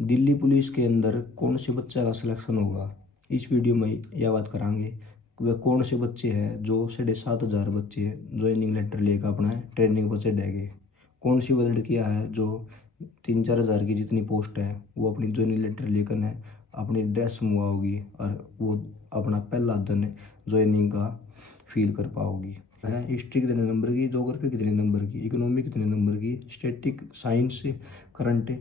Delhi police के अंदर कौन से बच्चे का सिलेक्शन होगा, इस वीडियो में यह बात करांगे। वह कौन से बच्चे हैं जो 7,500 बच्चे ज्वाइनिंग लेटर लेकर अपना ट्रेनिंग बच्चे देंगे। कौन सी वो लड़कियाँ हैं जो 3-4 हज़ार की जितनी पोस्ट है वो अपनी ज्वाइनिंग लेटर लेकर ने अपनी ड्रेस मंगवाओगी और वो अपना पहला दिन ज्वाइनिंग का फील कर पाओगी। है हिस्ट्री कितने नंबर की, ज्योग्राफी कितने नंबर की, इकोनॉमी कितने नंबर की, स्टैटिक, साइंस, करंट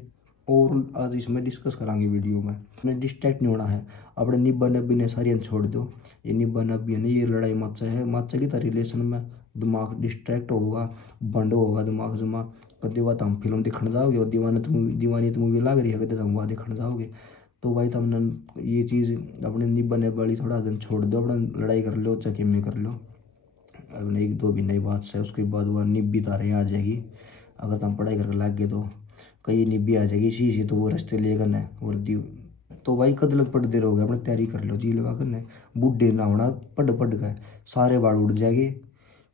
और आज इसमें डिस्कस करांगे वीडियो में। हमें डिस्ट्रैक्ट नहीं होना है। अपने निब्बा नब्बी ने सारी छोड़ दो। ये निब्बा नब्बी है ना, ये लड़ाई मचा है, मचा की तरह रिलेशन में दिमाग डिस्ट्रैक्ट होगा, बंद होगा दिमाग जमा। कभी बात हम फिल्म देखने जाओगे और दीवानी तो मूवी लग रही है, कभी हम वहाँ देखने जाओगे तो भाई तुमने ये चीज़ अपने निब्बा नब्बी वाली थोड़ा दिन छोड़ दो। अपना लड़ाई कर लो चाहे में कर लो, अपने एक दो महीने बाद से उसके बाद वह निब्बी तारे आ जाएगी। अगर तुम पढ़ाई करके लग गए तो कई निब्बी आ जाएगी इसी से, तो वो रास्ते लेकर न वर्दी। तो भाई कद लग पढ़ते रहोगे, अपने तैयारी कर लो जी लगा कर न। बूढ़े ना होना पढ़ पढ़ गए, सारे बाल उड़ जाएंगे,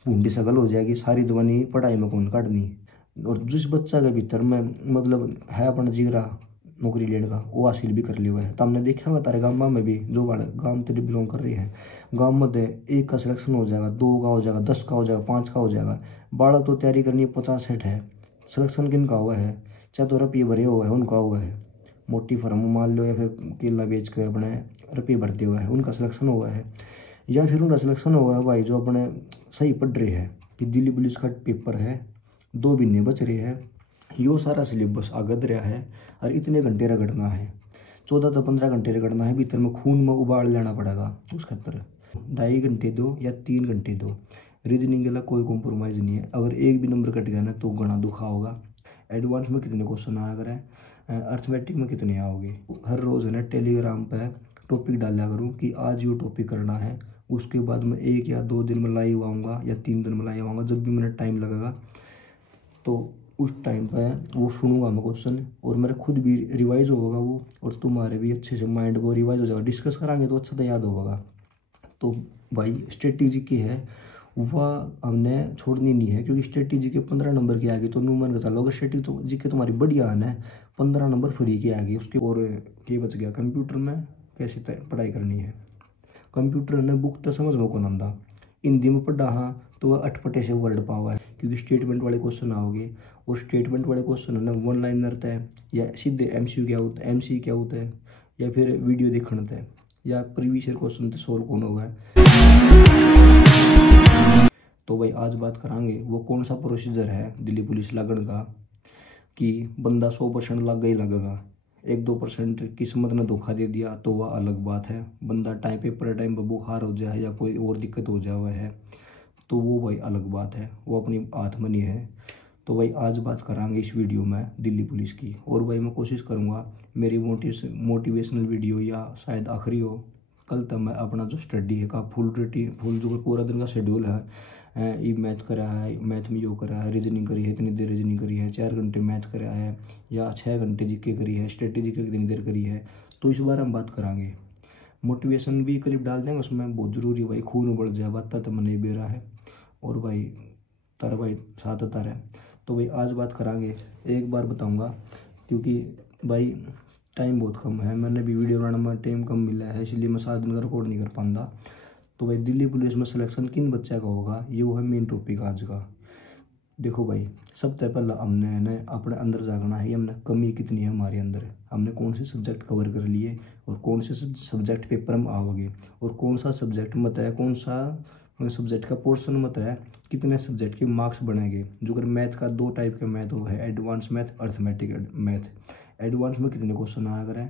बूढ़ी शकल हो जाएगी, सारी जवानी पढ़ाई में कौन काटनी। और जिस बच्चा के भीतर में मतलब है अपना जिगरा नौकरी लेने का, वो हासिल भी कर लिया है। तो हमने देखा होगा तारे गाँव में भी, जो गाँव तेरे बिलोंग कर रही है, गाँव में एक का सिलेक्शन हो जाएगा, 2 का हो जाएगा, 10 का हो जाएगा, 5 का हो जाएगा। बारह तो तैयारी करनी है 50-60 है। सिलेक्शन किन का हुआ है, चाहे तो रुपये भरे हुआ है उनका हुआ है। मोटी फर्म मान लो या फिर केला बेच के अपने रुपये भरते हुए है, उनका सिलेक्शन हुआ है। या फिर उनका सिलेक्शन हुआ है भाई जो अपने सही पढ़ रहे हैं कि दिल्ली पुलिस का पेपर है, 2 महीने बच रहे हैं, यो सारा सिलेबस आगद रहा है और इतने घंटे रगड़ना है, 14 से 15 घंटे रगड़ना है। भीतर में खून में उबाल लेना पड़ेगा उस खातर। 2.5 घंटे दो या 3 घंटे दो, रीजनिंग के लिए कोई कॉम्प्रोमाइज़ नहीं है। अगर एक भी नंबर कट गया ना तो घना दुखा होगा। एडवांस में कितने क्वेश्चन आया करें, अर्थमेटिक में कितने आओगे। हर रोज़ है ना टेलीग्राम पे टॉपिक डाला करूँ कि आज ये टॉपिक करना है, उसके बाद मैं 1 या 2 दिन में लाइव आऊँगा या 3 दिन में लाइव आऊँगा, जब भी मेरा टाइम लगेगा तो उस टाइम पे वो सुनूंगा मैं क्वेश्चन, और मेरा खुद भी रिवाइज होगा वो, और तुम्हारे भी अच्छे से माइंड वो रिवाइज हो जाएगा। डिस्कस करांगे तो अच्छा तो याद होगा। तो भाई स्ट्रेटेजी की है वह हमने छोड़नी नहीं है, क्योंकि स्ट्रेटेजी के 15 नंबर की आएगी तो नुमान का चलो। अगर स्ट्रेटेजी के तुम्हारी बढ़िया है 15 नंबर फ्री की आएगी उसके। और के बच गया कंप्यूटर में कैसे पढ़ाई करनी है। कंप्यूटर ने बुक तो समझ में कौन आंदा, हिंदी में पढ़ा हाँ तो वह अटपटे से वर्ड पावा है, क्योंकि स्टेटमेंट वाले क्वेश्चन आओगे। और स्टेटमेंट वाले क्वेश्चन है ना 1 लाइनर होता है, या सीधे एमसीक्यू क्या होता है, एमसी क्या होता है, या फिर वीडियो देखना होता है, या प्रीवियस ईयर क्वेश्चन तो सोल्व कौन होगा। तो भाई आज बात करांगे वो कौन सा प्रोसीजर है दिल्ली पुलिस लगन का, कि बंदा 100% लग ही लगेगा। 1-2% किस्मत ने धोखा दे दिया तो वह अलग बात है। बंदा टाइम पेपर टाइम पर बुखार हो जाए या कोई और दिक्कत हो जाए है तो वो भाई अलग बात है, वो अपनी हाथ में नहीं है। तो भाई आज बात करांगे इस वीडियो में दिल्ली पुलिस की। और भाई मैं कोशिश करूँगा मेरी मोटिवेशनल वीडियो या शायद आखिरी हो। कल तक मैं अपना जो स्टडी है का फुल जो पूरा दिन का शेड्यूल है, ये मैथ करा है, मैथ में यो करा है, रीजनिंग करी है, इतनी देर रीजनिंग करी है, 4 घंटे मैथ करा है, या 6 घंटे जीके करी है, स्ट्रेटेजी की कितनी देर करी है, तो इस बार हम बात करांगे। मोटिवेशन भी क्लिप डाल देंगे उसमें, बहुत ज़रूरी है भाई, खून बढ़ जाए बात तो नहीं बेरा है। और भाई तारा भाई साथ तारा है। तो भाई आज बात करांगे, एक बार बताऊंगा क्योंकि भाई टाइम बहुत कम है, मैंने भी वीडियो बनाने में टाइम कम मिला है, इसलिए मैं 7 दिन का रिकॉर्ड नहीं कर पाऊंगा। तो भाई दिल्ली पुलिस में सिलेक्शन किन बच्चे का होगा, ये वो है मेन टॉपिक आज का। देखो भाई सबसे पहला हमने है ना अपने अंदर जागना है, हमने कमी कितनी है हमारे अंदर, हमने कौन से सब्जेक्ट कवर कर लिए और कौन से सब्जेक्ट पेपर में आओगे, और कौन सा सब्जेक्ट मत है, कौन सा सब्जेक्ट का पोर्शन मत है, कितने सब्जेक्ट के मार्क्स बनेंगे। जो अगर मैथ का 2 टाइप का मैथ हो है, advance math, arithmetic math. Advance में कितने क्वेश्चन आया करें,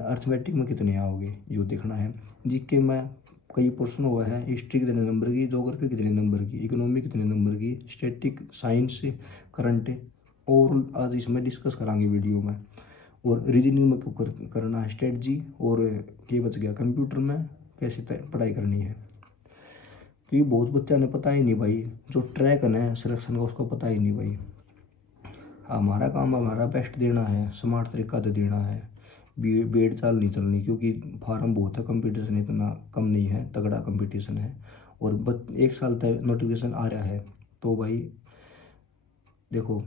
अर्थमेटिक में कितने आओगे ये देखना है। जीके में कई पोर्शन हुआ है, हिस्ट्री कितने नंबर की, ज्योग्राफी कितने नंबर की, इकोनॉमी कितने नंबर की, स्टैटिक, साइंस, करंट, और आज इसमें डिस्कस करांगे वीडियो में। और रीजनिंग में क्यों करना है स्ट्रेटजी, और क्या बच गया कंप्यूटर में कैसे पढ़ाई करनी है। क्योंकि बहुत बच्चा ने पता ही नहीं भाई, जो ट्रैक है सिलेक्शन का उसको पता ही नहीं भाई। हमारा काम हमारा बेस्ट देना है, स्मार्ट तरीका से देना है, बेड़ चाल नहीं चलनी, क्योंकि फार्म बहुत है, कंपटीशन इतना कम नहीं है, तगड़ा कंपटीशन है। और 1 साल तक नोटिफिकेशन आ रहा है। तो भाई देखो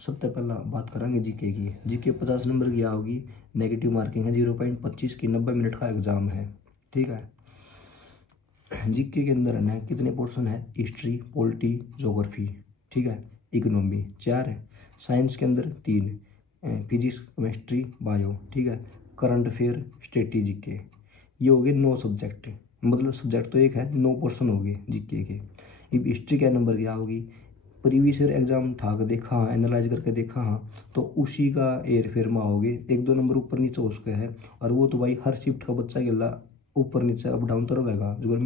सबसे पहला बात करेंगे जीके की। जीके 50 नंबर की होगी, नेगेटिव मार्किंग है 0.25 की, 90 मिनट का एग्जाम है। ठीक है। जीके के अंदर है ना कितने पोर्शन है, हिस्ट्री, पॉलिटी, ज्योग्राफी, ठीक है, इकोनॉमी 4 है, साइंस के अंदर 3, फिजिक्स, केमिस्ट्री, बायो, ठीक है, करंट अफेयर, स्ट्रेटी, के, ये हो गए 9 सब्जेक्ट। मतलब सब्जेक्ट तो एक है, 9 पोर्शन हो गए जीके के। अब हिस्ट्री क्या नंबर क्या होगी, प्रीवियस ईयर एग्जाम उठा कर देखा हाँ, एनालाइज करके देखा हाँ, तो उसी का हेर फेर में आओगे, 1-2 नंबर ऊपर नीचे हो सके है। और वो तो भाई हर शिफ्ट का बच्चा गिला ऊपर नीचे अप डाउन तो रहेगा। जो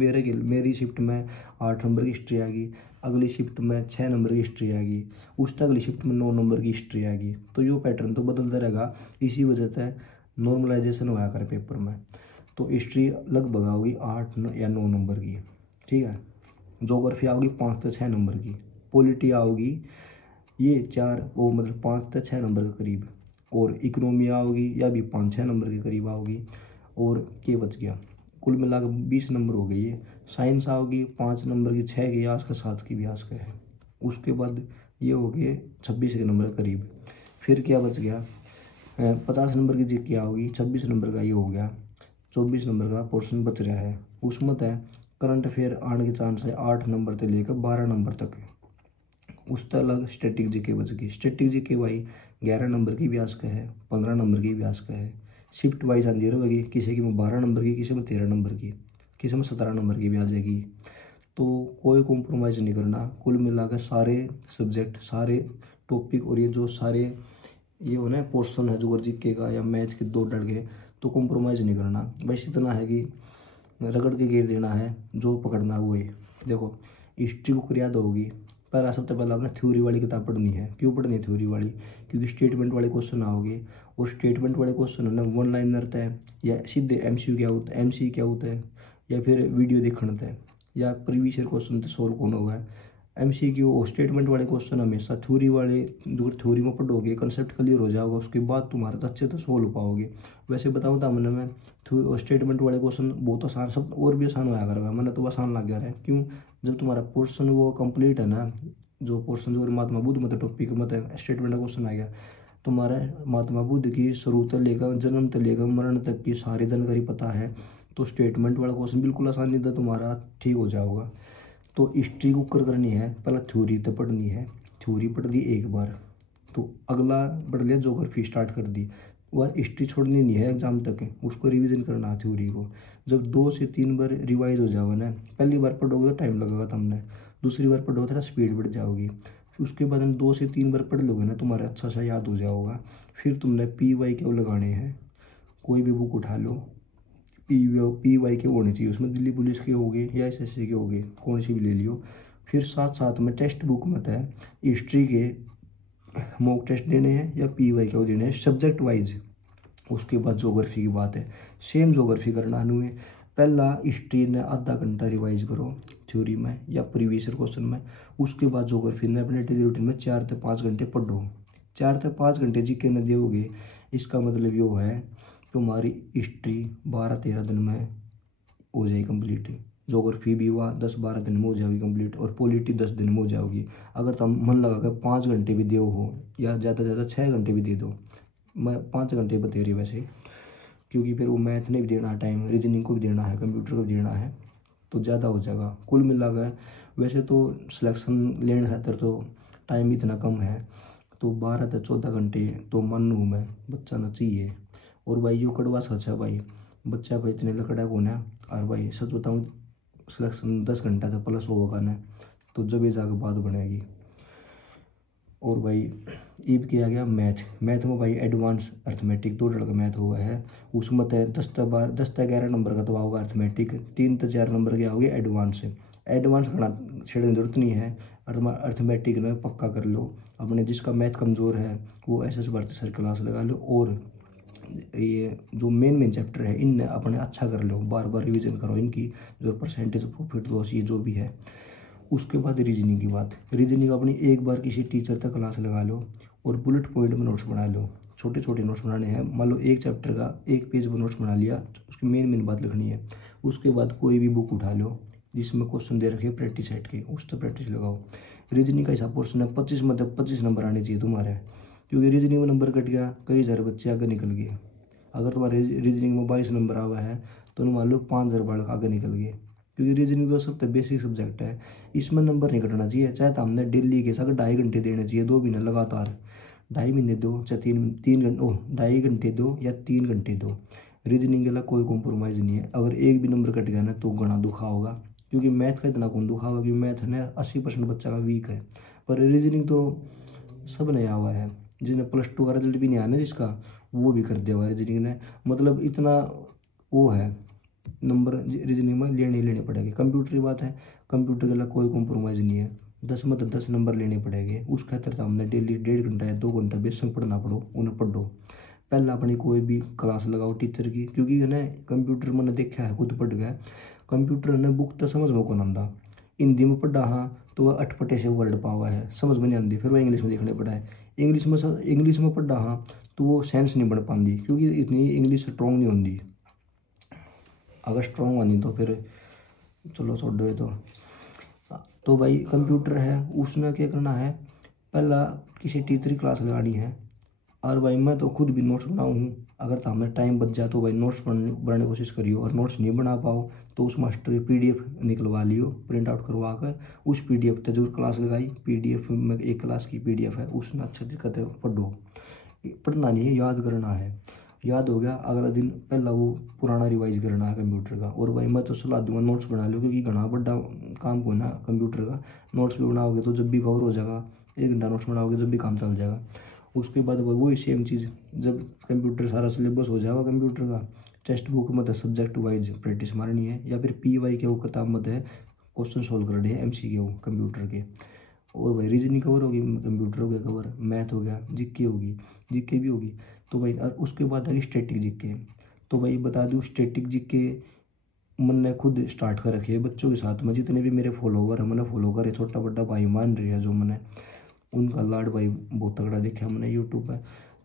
मेरी शिफ्ट में 8 नंबर की हिस्ट्री आएगी, अगली शिफ्ट में 6 नंबर की हिस्ट्री आएगी, उस तक अगली शिफ्ट में 9 नंबर की हिस्ट्री आएगी। तो यो पैटर्न तो बदलता रहेगा। इसी वजह से नॉर्मलाइजेशन होया करे पेपर में। तो हिस्ट्री लगभग होगी 8 या 9 नंबर की, ठीक है। ज्योग्राफी आओगी 5 से 6 नंबर की, पॉलिटी आओगी ये 4 वो मतलब 5 से 6 नंबर के करीब, और इकोनॉमी आओगी या भी 5-6 नंबर के करीब आओगी। और क्या बच गया, कुल मिलाकर 20 नंबर हो गई है। साइंस आओगी 5 नंबर की, 6 की आस का, 7 की भी आस का है। उसके बाद ये हो गए 26 के नंबर के करीब। फिर क्या बच गया, 50 नंबर की जी क्या होगी, 26 नंबर का ये हो गया, 24 नंबर का पोर्शन बच रहा है। उसमें है करंट अफेयर आने के चांस है 8 नंबर से लेकर 12 नंबर तक। उस तक अलग स्टैटिक जीके बच गई। स्टैटिक जीके भाई 11 नंबर की भी आस का है, 15 नंबर की भी आस का है। शिफ्ट वाइज आती रहेगी, किसी की में 12 नंबर की, किसी में 13 नंबर की, किसी में 17 नंबर की भी आ जाएगी। तो कोई कॉम्प्रोमाइज़ नहीं करना। कुल मिलाकर सारे सब्जेक्ट, सारे टॉपिक और ये जो सारे ये हो ना पोर्शन है जो जीके का या मैथ के 2 डर के, तो कॉम्प्रोमाइज़ नहीं करना। बस इतना है कि रगड़ के घेर देना है, जो पकड़ना वो है। देखो हिस्ट्री को याद होगी, पहला सबसे पहला आपने थ्योरी वाली किताब पढ़नी है। क्यों पढ़नी है थ्योरी वाली, क्योंकि स्टेटमेंट वाले क्वेश्चन आओगे, और स्टेटमेंट वाले क्वेश्चन ना 1 लाइनर होता है, या सीधे एमसीक्यू क्या होता है, एमसी क्या होता है, या फिर वीडियो देखना होता है, या प्रीवियस ईयर क्वेश्चन तो सोल्व कौन होगा। एमसीक्यू और स्टेटमेंट वाले क्वेश्चन हमेशा थ्योरी वाले, जो थ्योरी में पढ़ोगे कंसेप्ट क्लियर हो जाएगा, उसके बाद तुम्हारा तो अच्छे से सोल्व पाओगे। वैसे बताऊँ तो हमने मैं स्टेटमेंट वाले क्वेश्चन बहुत आसान, सब और भी आसान होया करेगा, मैंने तो आसान लग गया है। क्यों, जब तुम्हारा पोर्शन वो कंप्लीट है ना, जो पोर्शन जो महात्मा बुद्ध मतलब टॉपिक मतलब स्टेटमेंट का क्वेश्चन आ गया, तुम्हारा महात्मा बुद्ध की शुरू से लेकर जन्म से लेकर मरण तक की सारी जानकारी पता है, तो स्टेटमेंट वाला क्वेश्चन बिल्कुल आसानी से तुम्हारा ठीक हो जाएगा। तो हिस्ट्री को कर करनी है, पहले थ्योरी तो पढ़नी है, थ्योरी पढ़ ली एक बार, तो अगला पढ़ लिया ज्योग्राफी स्टार्ट कर दी, वह हिस्ट्री छोड़नी नहीं है एग्जाम तक, उसको रिवीजन करना है थ्योरी को। जब 2 से 3 बार रिवाइज हो जाओगे ना, पहली बार पढ़ोगे तो टाइम लगेगा तुमने, दूसरी बार पढ़ोगे थोड़ा स्पीड बढ़ जाओगी, उसके बाद हम 2 से 3 बार पढ़ लोगे ना, तुम्हारा अच्छा सा याद हो जाओगा। फिर तुमने PY के वो लगाने हैं, कोई भी बुक उठा लो, PY के होने चाहिए उसमें, दिल्ली पुलिस के हो गए या SSC के हो गए, कौन सी भी ले लियो। फिर साथ साथ में टेक्स्ट बुक में है हिस्ट्री के मॉक टेस्ट देने हैं या PY के वो देने हैं सब्जेक्ट वाइज। उसके बाद ज्योग्राफी की बात है, सेम ज्योग्राफी करना है। पहला हिस्ट्री ने आधा घंटा रिवाइज करो थ्योरी में या प्रीवियस क्वेश्चन में, उसके बाद ज्योग्राफी ने अपने डेली रूटीन में 4 से 5 घंटे पढ़ो। 4 से 5 घंटे जीके न दोगे, इसका मतलब ये है तुम्हारी हिस्ट्री 12-13 दिन में हो जाएगी कंप्लीट, ज्योग्राफी भी हुआ 10-12 दिन में हो जाएगी कंप्लीट, और पॉलिटी 10 दिन में हो जाएगी। अगर तुम मन लगा कर 5 घंटे भी दे हो, या ज़्यादा से ज़्यादा 6 घंटे भी दे दो, मैं 5 घंटे बता रही वैसे, क्योंकि फिर वो मैथ ने भी देना है टाइम, रीजनिंग को भी देना है, कंप्यूटर को भी देना है, तो ज़्यादा हो जाएगा। कुल मिलाकर वैसे तो सिलेक्शन लेने खातर तो टाइम इतना कम है, तो 12 से 14 घंटे तो मन हूँ मैं बच्चा ना चाहिए। और भाई यो कड़वा सच है भाई, बच्चा भाई इतने लकड़ा को ना, और भाई सच बताऊँ सिलेक्शन 10 घंटा से प्लस होगा ना, तो जब ये जाकर बात बनेगी। और भाई ईब किया गया मैथ में भाई एडवांस अर्थमेटिक 2 का मैथ हुआ है, उसमें तो 10 से 11 नंबर का तो होगा अर्थमेटिक, 3 से 4 नंबर के आओगे एडवांस। एडवांस करना छेड़ने की जरूरत नहीं है, अर्थमेटिक में पक्का कर लो। अपने जिसका मैथ कमज़ोर है वो SS भारती सर क्लास लगा लो, और ये जो मेन चैप्टर है इनने अपने अच्छा कर लो, बार बार रिवीजन करो इनकी, जो परसेंटेज प्रॉफिट लॉस ये जो भी है। उसके बाद रीजनिंग की बात, रीजनिंग अपनी एक बार किसी टीचर तक क्लास लगा लो, और बुलेट पॉइंट में नोट्स बना लो, छोटे छोटे नोट्स बनाने हैं। मान लो एक चैप्टर का 1 पेज में नोट्स बना लिया, उसकी मेन बात लिखनी है। उसके बाद कोई भी बुक उठा लो जिसमें क्वेश्चन दे रखे प्रैक्टिस सेट के, उस पर प्रैक्टिस लगाओ। रीजनिंग का ऐसा पोर्शन है 25 में 25 नंबर आने चाहिए तुम्हारे, क्योंकि रीजनिंग में नंबर कट गया कई हज़ार बच्चे आगे निकल गए। अगर तुम्हारे रीजनिंग में 22 नंबर आवा है तो मान लो 5,000 बालक आगे निकल गए, क्योंकि रीजनिंग तो सबसे बेसिक सब्जेक्ट है, इसमें नंबर नहीं कटना चाहिए। चाहे तो हमने डेली के साथ 2.5 घंटे देने चाहिए, 2 महीने लगातार, 2.5 महीने दो चाहे 3 घंटे 2.5 घंटे दो या 3 घंटे दो, रीजनिंग के लिए कोई कॉम्प्रोमाइज़ नहीं है। अगर एक भी नंबर कट गया ना तो घना दुखा होगा, क्योंकि मैथ का इतना कौन दुखा होगा, क्योंकि मैथ है ना 80% बच्चा का वीक है। पर रीजनिंग तो सब नया हुआ है, जिसने +2 का रिजल्ट भी नहीं आया ना जिसका, वो भी कर दिया हुआ रीजनिंग ने। मतलब इतना वो है, नंबर रीजनिंग में लेने पड़ेंगे। कंप्यूटर की बात है, कंप्यूटर के लिए कोई कॉम्प्रोमाइज़ नहीं है, 10 में तो 10 नंबर लेने पड़ेंगे। उस खातर तो हमने डेली 1.5 घंटा या 2 घंटा बेशक पढ़ना पड़ो उन्हें पढ़ो। पहला अपनी कोई भी क्लास लगाओ टीचर की, क्योंकि है ना कंप्यूटर मैंने देखा है, खुद पढ़ गया। कंप्यूटर ने बुक तो समझ में कौन आंदा, हिंदी में पढ़ा हाँ तो वह अटपटे से वर्ड पावा है, समझ में नहीं आती, फिर वह इंग्लिश में देखने पड़ा है। इंग्लिश में पढ़ा हाँ तो वो सेंस नहीं बन पाती, क्योंकि इतनी इंग्लिश स्ट्रॉन्ग नहीं होती। अगर स्ट्रॉन्ग होनी तो फिर चलो छोड़ो ये तो भाई कंप्यूटर है उसने क्या करना है, पहला किसी टीचर की क्लास लगानी है। और भाई मैं तो खुद भी नोट्स बनाऊँ, अगर तो हमें टाइम बच जाए तो भाई नोट्स बनाने की कोशिश करियो, और नोट्स नहीं बना पाओ तो उस मास्टर की PDF निकलवा लियो, प्रिंट आउट करवा कर उस PDF पे जरूर क्लास लगाई। PDF में एक क्लास की PDF है, उसमें अच्छे दिक्कत है पढ़ो, पढ़ना नहीं है याद करना है। याद हो गया अगला दिन पहला वो पुराना रिवाइज करना है कंप्यूटर का। और भाई मैं तो सलाह दूंगा नोट्स बना लो, क्योंकि घना बड़ा काम को ना कंप्यूटर का, नोट्स भी बनाओगे तो जब भी कवर हो जाएगा, 1 घंटा नोट्स बनाओगे जब भी काम चल जाएगा। उसके बाद वही सेम चीज़ जब कंप्यूटर सारा सिलेबस हो जाएगा कंप्यूटर का, टेक्स्ट बुक में सब्जेक्ट वाइज प्रैक्टिस मारनी है, या फिर PY के वो किताब में क्वेश्चन सोल्व करने हैं MCQ कंप्यूटर के। और भाई रीजनिंग कवर होगी, कंप्यूटर हो गया कवर, मैथ हो गया, GK होगी, GK भी होगी। तो भाई और उसके बाद है स्टैटिक GK। तो भाई बता दूँ स्टैटिक GK मैंने खुद स्टार्ट कर रखी है बच्चों के साथ में, जितने भी मेरे फॉलोवर है मैंने फॉलो करे, छोटा बड़ा भाई मान रही है जो मैंने उनका लाड भाई बहुत तगड़ा देखा मैंने यूट्यूब पे।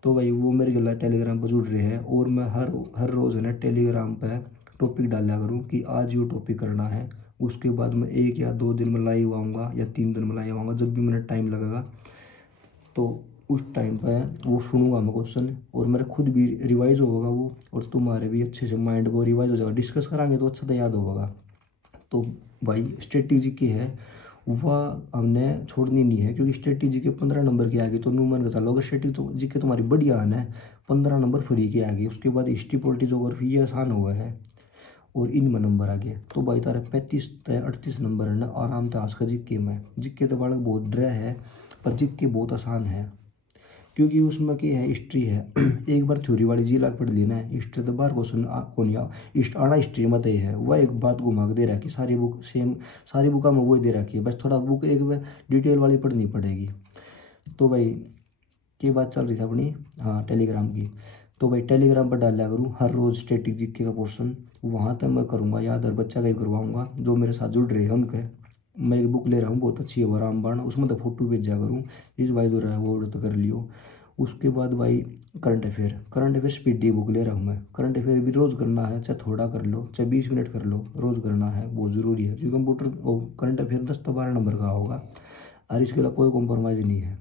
तो भाई वो मेरे गला टेलीग्राम पर जुड़ रहे हैं, और मैं हर रोज़ है ना टेलीग्राम पे टॉपिक डाला करूँ कि आज ये टॉपिक करना है। उसके बाद मैं 1 या 2 दिन में लाइव आऊँगा या 3 दिन में लाइव आऊँगा, जब भी मेरा टाइम लगेगा तो उस टाइम पर वो सुनूंगा मैं क्वेश्चन, और मेरा खुद भी रिवाइज होगा वो, और तुम्हारे भी अच्छे से माइंड वो रिवाइज हो जाएगा, डिस्कस कराएंगे तो अच्छा तो याद होगा। तो भाई स्ट्रेटेजी की है वह हमने छोड़नी नहीं है, क्योंकि स्ट्रेटेजी के 15 नंबर की आ गई तो नुमान का चलो, अगर स्ट्रेटेजी के तुम्हारी बढ़िया आना है 15 नंबर फ्री की आ गई। उसके बाद हिस्ट्री पॉलिटी जोग्राफी ये आसान हुआ है, और इनमें नंबर आ गया तो भाई तारा 35 38 नंबर है ना आराम से आज का GK में। GK तो बालक बहुत डर है, पर GK बहुत आसान है, क्योंकि उसमें क्या है हिस्ट्री है। एक बार थ्योरी वाली जी लाख पढ़ ली ना, हिस्ट्री तो बार क्वेश्चन को नहीं आना, हिस्ट्री में तो ये है वह एक बात घुमा के दे रहा है कि सारी बुक सेम, सारी बुका में वही दे रखी है, बस थोड़ा बुक एक बार डिटेल वाली पढ़नी पड़ेगी। तो भाई की बात चल रही थी अपनी हाँ टेलीग्राम की। तो भाई टेलीग्राम पर डाल लिया करूँ हर रोज़ स्टैटिक GK का पोर्शन, वहाँ तक मैं करूँगा याद, और बच्चा का ही करवाऊँगा जो मेरे साथ जुड़ रहे हैं उनके। मैं एक बुक ले रहा हूँ बहुत अच्छी है वो रामबाण, उसमें तो फोटो भेजा करूँ, इस भाई जो रहा है वो तो कर लियो। उसके बाद भाई करंट अफेयर PD बुक ले रहा हूँ मैं। करंट अफेयर भी रोज़ करना है, चाहे थोड़ा कर लो चाहे 20 मिनट कर लो, रोज़ करना है बहुत ज़रूरी है, क्योंकि कंप्यूटर करंट अफेयर 10 से 12 नंबर का होगा, और इसके लिए कोई कॉम्प्रोमाइज़ नहीं है।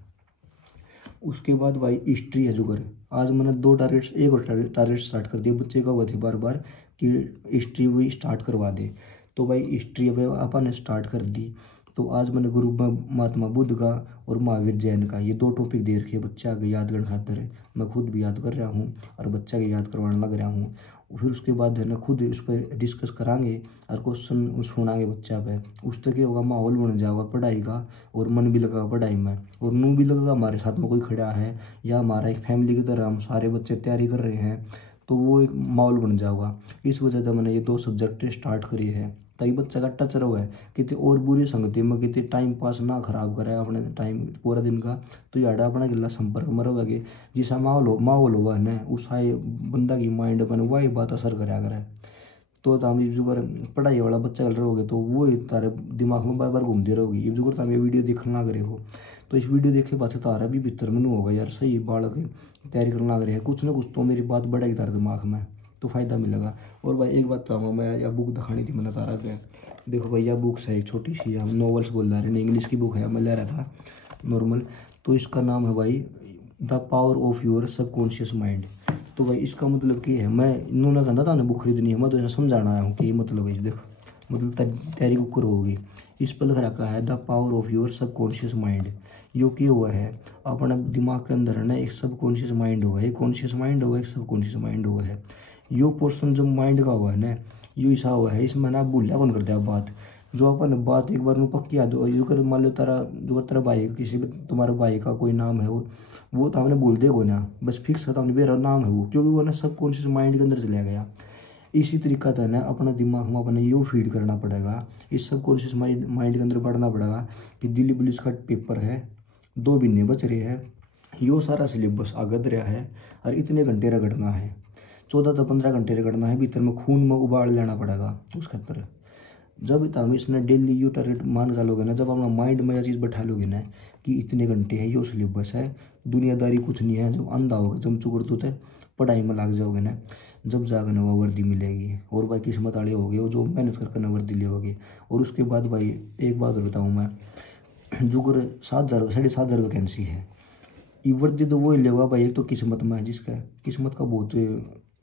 उसके बाद भाई हिस्ट्री है जो कर, आज मैंने 2 टारगेट्स, एक और टारगेट स्टार्ट कर दिया, बच्चे का हुआ थे बार बार कि हिस्ट्री भी स्टार्ट करवा दे। तो भाई हिस्ट्री अपन ने स्टार्ट कर दी। तो आज मैंने गुरु महात्मा बुद्ध का और महावीर जैन का ये 2 टॉपिक दे रखे बच्चा आगे याद करने खातर, मैं खुद भी याद कर रहा हूँ और बच्चा के याद करवाने लग रहा हूँ। फिर उसके बाद है ना खुद उस पर डिस्कस करांगे और क्वेश्चन सुनाएंगे बच्चा पे, उस तक क्या होगा माहौल बन जाएगा पढ़ाई का, और मन भी लगेगा पढ़ाई में, और नू भी लगेगा हमारे साथ में कोई खड़ा है, या हमारा एक फैमिली की तरह हम सारे बच्चे तैयारी कर रहे हैं, तो वो एक माहौल बन जाएगा। इस वजह से मैंने ये 2 सब्जेक्ट स्टार्ट करी है, ताकि बच्चा का टच रहो है कितने और बुरी संगति में कितने टाइम पास ना खराब करे अपने टाइम पूरा दिन का। तो याडा अपना गिला संपर्क में रहोगे, जिसा माहौल होगा ना उस बंदा की माइंड पर वही बात असर कराया करे। तो हम जो कर पढ़ाई वाला बच्चा कर रहोगे तो वो तारे दिमाग में बार बार घूमती रहोगी, ये जो कर ये वीडियो देखना लग रहे हो, तो इस वीडियो देखे बाद तारा भी भीतर में होगा यार सही बालक तैयारी करना लग रहे हैं, कुछ ना कुछ तो मेरी बात बढ़ेगी तारे दिमाग में। तो फ़ायदा मिलेगा। और भाई एक बात बताऊँगा मैं, यह बुक दिखानी थी मैंने तारा पे। देखो भाई यह बुक्स है एक छोटी सी, हम नॉवेल्स बोल रहे हैं, इंग्लिश की बुक है, मैं ले रहा था नॉर्मल। तो इसका नाम है भाई the power of your subconscious mind. तो भाई इसका मतलब क्या है, मैं इन्होंने कहना था ना बुक खरीदनी है, मैं तो ऐसा समझाना आया हूँ कि ये मतलब है, देखो मतलब तैयारी कुकर होगी। इस पर लिख रखा है the power of your subconscious mind. Yo क्या हुआ है, अपना दिमाग के अंदर है ना एक सबकॉन्शियस माइंड हुआ है, एक कॉन्शियस माइंड हुआ है, एक सबकॉन्शियस माइंड हुआ है। यो पोर्सन जो माइंड का हुआ है ना, यो ऐसा हुआ है, इसमें ना भूलिया कौन करते आप बात। जो अपन बात एक बार में पक्की याद हो, जो कर मान लो तारा, जो तेरा भाई किसी भी तुम्हारे भाई का कोई नाम है, वो तो हमने बोल देगा ना, बस फिक्स है, तो हमने मेरा नाम है वो, क्योंकि वो ना सबकॉन्शियस माइंड के अंदर चला गया। इसी तरीका था ना अपना दिमाग में अपने यो फीड करना पड़ेगा, इस सबकॉन्शियस माइंड के अंदर बढ़ना पड़ेगा कि दिल्ली पुलिस का पेपर है, 2 महीने बच रहे हैं, यो सारा सिलेबस आगत रहा है, और इतने घंटे रगड़ना है, 14 से 15 घंटे रगड़ना है, भीतर में खून में उबाल लेना पड़ेगा उस खतर। जब हम इसने डेली यू टारगेट मान डालोगे ना, जब अपना माइंड में यह चीज़ बैठा लोगे ना कि इतने घंटे है, यो सिलेबस है, दुनियादारी कुछ नहीं है, जब अंधा होगा, जब चुकर तो पढ़ाई में लग जाओगे ना, जब जाकर ना वो वर्दी मिलेगी। और भाई किस्मत वाले हो गए वो जो मेहनत करके ना वर्दी लेओगे। और उसके बाद भाई एक बात और बताऊँ मैं, जो 7,000 7,500 वैकेंसी है, ये वर्दी तो वो ही लेगा भाई, एक तो किस्मत में है, जिसका किस्मत का बहुत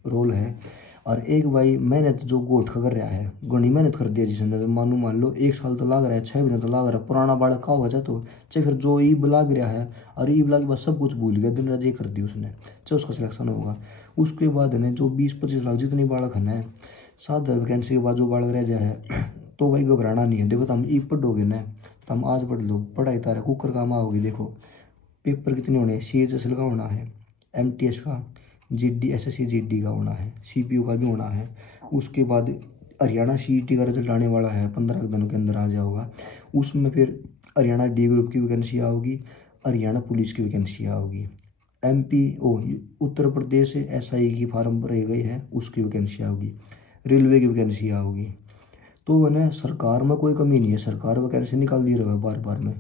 रोल है। और एक भाई मेहनत जो गोठ कर रहा है, घनी मेहनत कर दिया जिसने, तो मान लो 1 साल तो लाग रहा है, 6 महीने तो लाग रहा है, पुराना बालक का होगा तो चाहे फिर जो ईब लाग रहा है, और ईब लाग के बाद सब कुछ भूल गया, दिन रात ये कर दी उसने, चाहे उसका सिलेक्शन होगा। उसके बाद है जो 20-25 लाख जितने बालक है ना, 7,000 वैकेंसी के बाद जो बालक रह जाए है, तो भाई घबराना नहीं है। देखो तुम ईब पढ़ोगे ना, तुम आज पढ़ लो, पढ़ाई तारा कुकर काम आओगी। देखो पेपर कितने होने हैं, CHSL का होना है, MTS का, GD SSC GD का होना है, CPU का भी होना है। उसके बाद हरियाणा CET का रिजल्ट आने वाला है, 15 दिनों के अंदर आ जाओगा। उसमें फिर हरियाणा D ग्रुप की वैकेंसी आओगी, हरियाणा पुलिस की वैकेंसी आओगी, उत्तर प्रदेश SI की फार्म भरे गए हैं, उसकी वैकेंसी आओगी, रेलवे की वैकेंसी आओगी। तो है ना सरकार में कोई कमी नहीं है, सरकार वैकेंसी निकाल दी रहा है बार बार में।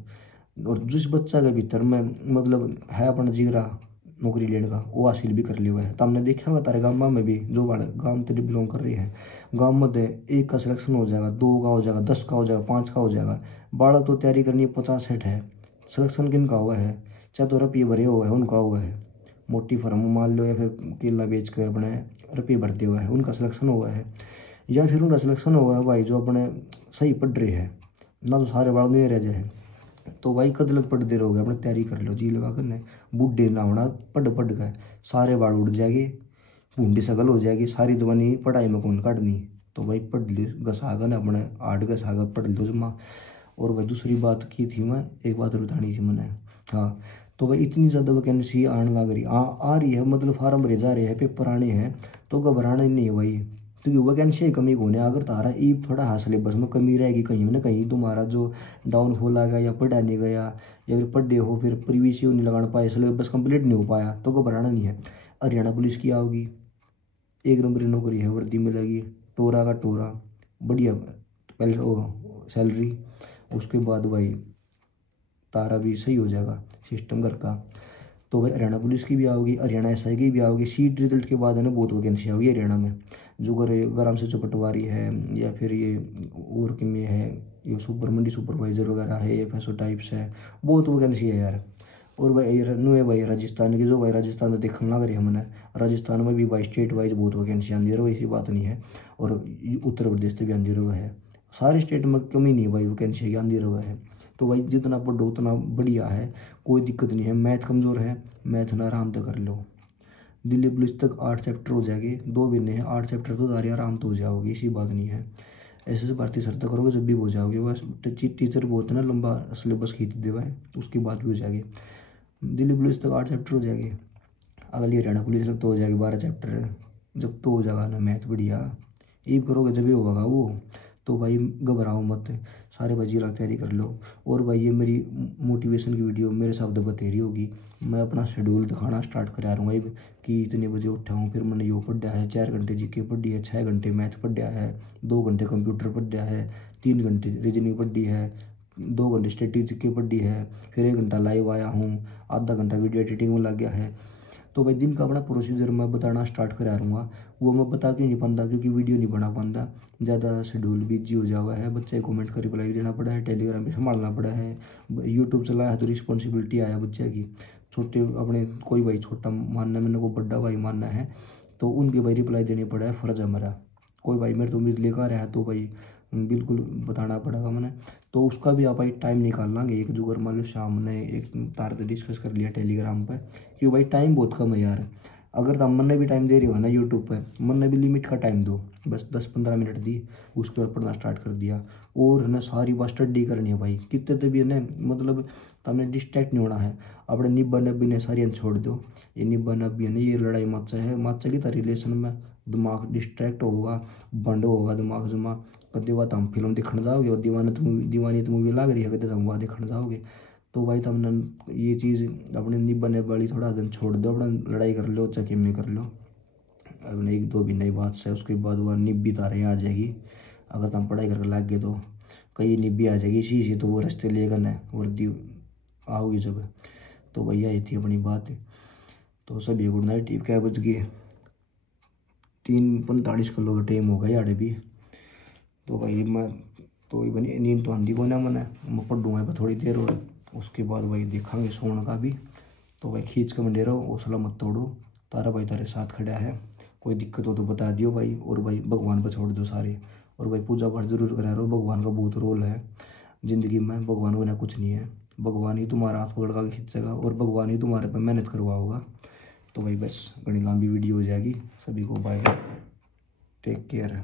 और जिस बच्चा के भीतर में मतलब है अपना जिगरा नौकरी लेने का, वो हासिल भी कर लिया है। तो हमने देखा होगा तारे गाँव में भी, जो गाँव तेरे बिलोंग कर रही है, गाँव में तो 1 का सिलेक्शन हो जाएगा, 2 का हो जाएगा, 10 का हो जाएगा, 5 का हो जाएगा। बालक तो तैयारी करनी है, 50-60 है, सिलेक्शन किन का हुआ है, चाहे तो रुपये भरे हुए हैं उनका हुआ है, मोटी फर्म मान लो, या फिर केला बेच के अपने रुपये भरते हुए है, उनका सिलेक्शन हुआ है। या फिर उनका सिलेक्शन हुआ है भाई जो अपने सही पढ़ रहे हैं ना, तो सारे बाल नहीं रह जाए। तो भाई कद लग पढ़ते रहोगे, अपने तैयारी कर लो, जी लगा करने, बूढ़े ना होना पढ़ पढ़ गए, सारे बाल उड़ जाएंगे, बूढ़ी शकल हो जाएगी, सारी जवानी पढ़ाई में कौन काटनी। तो भाई पढ़ ली घसागा ना, अपने 8 घसागा पढ़ लो जमा। और भाई दूसरी बात की थी मैं, एक बात और बतानी थी मैंने, हाँ। तो भाई इतनी ज़्यादा वैकेंसी आने लग रही, आ रही है, मतलब फार्म भरे जा रहे हैं, पेपर आने हैं, तो घबराना ही नहीं है भाई, क्योंकि वैकेंसी कमी होने, अगर तारा ई थोड़ा हाँ सिलेबस में कमी रहेगी कहीं ना कहीं, तुम्हारा जो डाउनफॉल आ गया, या पढ़ा नहीं गया, या फिर पढ़े हो फिर प्रीवियस नहीं लगा पाए, सिलेबस कंप्लीट नहीं हो पाया, तो घबराना नहीं है। हरियाणा पुलिस की आओगी, 1 नंबर की नौकरी है, वर्दी मिलेगी, टोरा का टोरा, बढ़िया पहले सैलरी। उसके बाद भाई तारा भी सही हो जाएगा सिस्टम घर का। तो भाई हरियाणा पुलिस की भी आओगी, हरियाणा SI की भी आओगी। सीट रिजल्ट के बाद है ना बहुत वैकेंसी आओगी हरियाणा में, जो गरम से जो पटवारी है, या फिर ये और कि में है, ये मंडी सुपरवाइजर वगैरह है, FSO टाइप्स है, बहुत वैकेंसी है यार। और भाई नुए भाई राजस्थान की, जो भाई राजस्थान में देखने लग रही है हमने, राजस्थान में भी भाई स्टेट वाइज बहुत वैकेंसी आती रहो, ऐसी बात नहीं है। और उत्तर प्रदेश से भी आती रहो है, सारे स्टेट में कमी नहीं है भाई वैकेंसी की, आती रहो है। तो भाई जितना पढ़ो उतना बढ़िया है, कोई दिक्कत नहीं है। मैथ कमज़ोर है, मैथ ना आराम से कर लो, दिल्ली पुलिस तक 8 चैप्टर हो जाएंगे, 2 महीने हैं, 8 चैप्टर तो सारे आराम तो हो जाओगे, इसी बात नहीं है। ऐसे भर्ती सर तक करोगे जब भी हो जाओगे, बस टीचर बहुत है ना लंबा सिलेबस खींच देवा है, उसकी बात भी हो जाएगी। दिल्ली पुलिस तक 8 चैप्टर हो जाएंगे, अगली हरियाणा पुलिस तक तो हो जाएगी 12 चैप्टर, जब तो हो जाएगा ना मैथ बढ़िया, ये करोगे जब भी होगा वो। तो भाई घबराओ मत, सारे बच्चे लग तैयारी कर लो। और भाई ये मेरी मोटिवेशन की वीडियो मेरे शब्द बतेरी होगी, मैं अपना शेड्यूल दिखाना स्टार्ट करा रहा हूँ कि इतने बजे उठा हूँ, फिर मैंने यो पढ़ा है, 4 घंटे GK पढ़ी है, 6 घंटे मैथ पढ़ा है, 2 घंटे कंप्यूटर पढ़ा है, 3 घंटे रीजनिंग पढ़ी है, 2 घंटे स्टैटिस्टिक्स की पढ़ी है, फिर 1 घंटा लाइव आया हूँ, आधा घंटा वीडियो एडिटिंग में लग गया है। तो भाई दिन का अपना प्रोसीजर मैं बताना स्टार्ट करा रहूँगा। वो मैं बता क्यों नहीं पाता, क्योंकि वीडियो नहीं बना पाता, ज़्यादा शेड्यूल बिजी हो जा हुआ है, बच्चे कमेंट का रिप्लाई देना पड़ा है, टेलीग्राम पे संभालना पड़ा है, यूट्यूब चलाया है तो रिस्पॉन्सिबिलिटी आया बच्चे की। छोटे अपने कोई भाई छोटा मानना, मैंने को बड़ा भाई मानना है, तो उनके भाई रिप्लाई देने पड़ा है, फ़र्ज़ है मेरा। कोई भाई मेरे तो उम्मीद लेकर आया है तो भाई बिल्कुल बताना पड़ेगा मैंने। तो उसका भी आप भाई टाइम निकाल लांगे एक जो, अगर मान लो शाम ने एक तार से डिस्कस कर लिया टेलीग्राम पर, क्योंकि भाई टाइम बहुत कम है यार। अगर तुम मन ने भी टाइम दे रही हो ना यूट्यूब पर, मन ने भी लिमिट का टाइम दो, बस 10-15 मिनट दी, उसके बाद पढ़ना स्टार्ट कर दिया। और है ना सारी बात स्टडी करनी है भाई, कितने तो भी है ना, मतलब तुमने डिस्ट्रैक्ट नहीं होना है। अपने निब्बा नब्बी ने सारी छोड़ दो, ये निब्बा नब्बी है ना, ये लड़ाई माचा है, माचा की तरह रिलेशन में दिमाग डिस्ट्रैक्ट होगा, बंद होगा दिमाग जमा। कदे बात हम फिल्म देखने जाओगे और दीवानी तो मूवी लग रही है, कदे तुम वहाँ देखने जाओगे। तो भाई तुमने ये चीज़ अपने निब्बा नब्बा वाली थोड़ा दिन छोड़ दो, अपना लड़ाई कर लो चाहे में कर लो, अपने एक दो भी नई बात से, उसके बाद वह निब्बी तारें आ जाएगी। अगर तुम पढ़ाई करके लग गए तो कई निब्बी आ जाएगी इसी से, तो वो रास्ते लेकर न वर्दी आओगी जब। तो भैया ये थी अपनी बात। तो सभी गुड नाइट। क्या बज गए 3:45 किलो का टाइम हो गया यार भी। तो भाई मैं तो ये बनी नींद तो आंधी को ना मैं पढ़ूँगा थोड़ी देर और उसके बाद भाई देखेंगे सोने का भी। तो भाई खींच के मंडे रहो, हौसला मत तोड़ो, तारा भाई तारे साथ खड़ा है, कोई दिक्कत हो तो बता दियो भाई। और भाई भगवान पर छोड़ दो सारे, और भाई पूजा पाठ जरूर करा रहो, भगवान का बहुत रोल है ज़िंदगी में, भगवान को ना कुछ नहीं है, भगवान ही तुम्हारा हाथ पकड़ के खींचेगा और भगवान ही तुम्हारे पर मेहनत करवाओगा। तो भाई बस बड़ी लंबी वीडियो हो जाएगी, सभी को बाय, टेक केयर।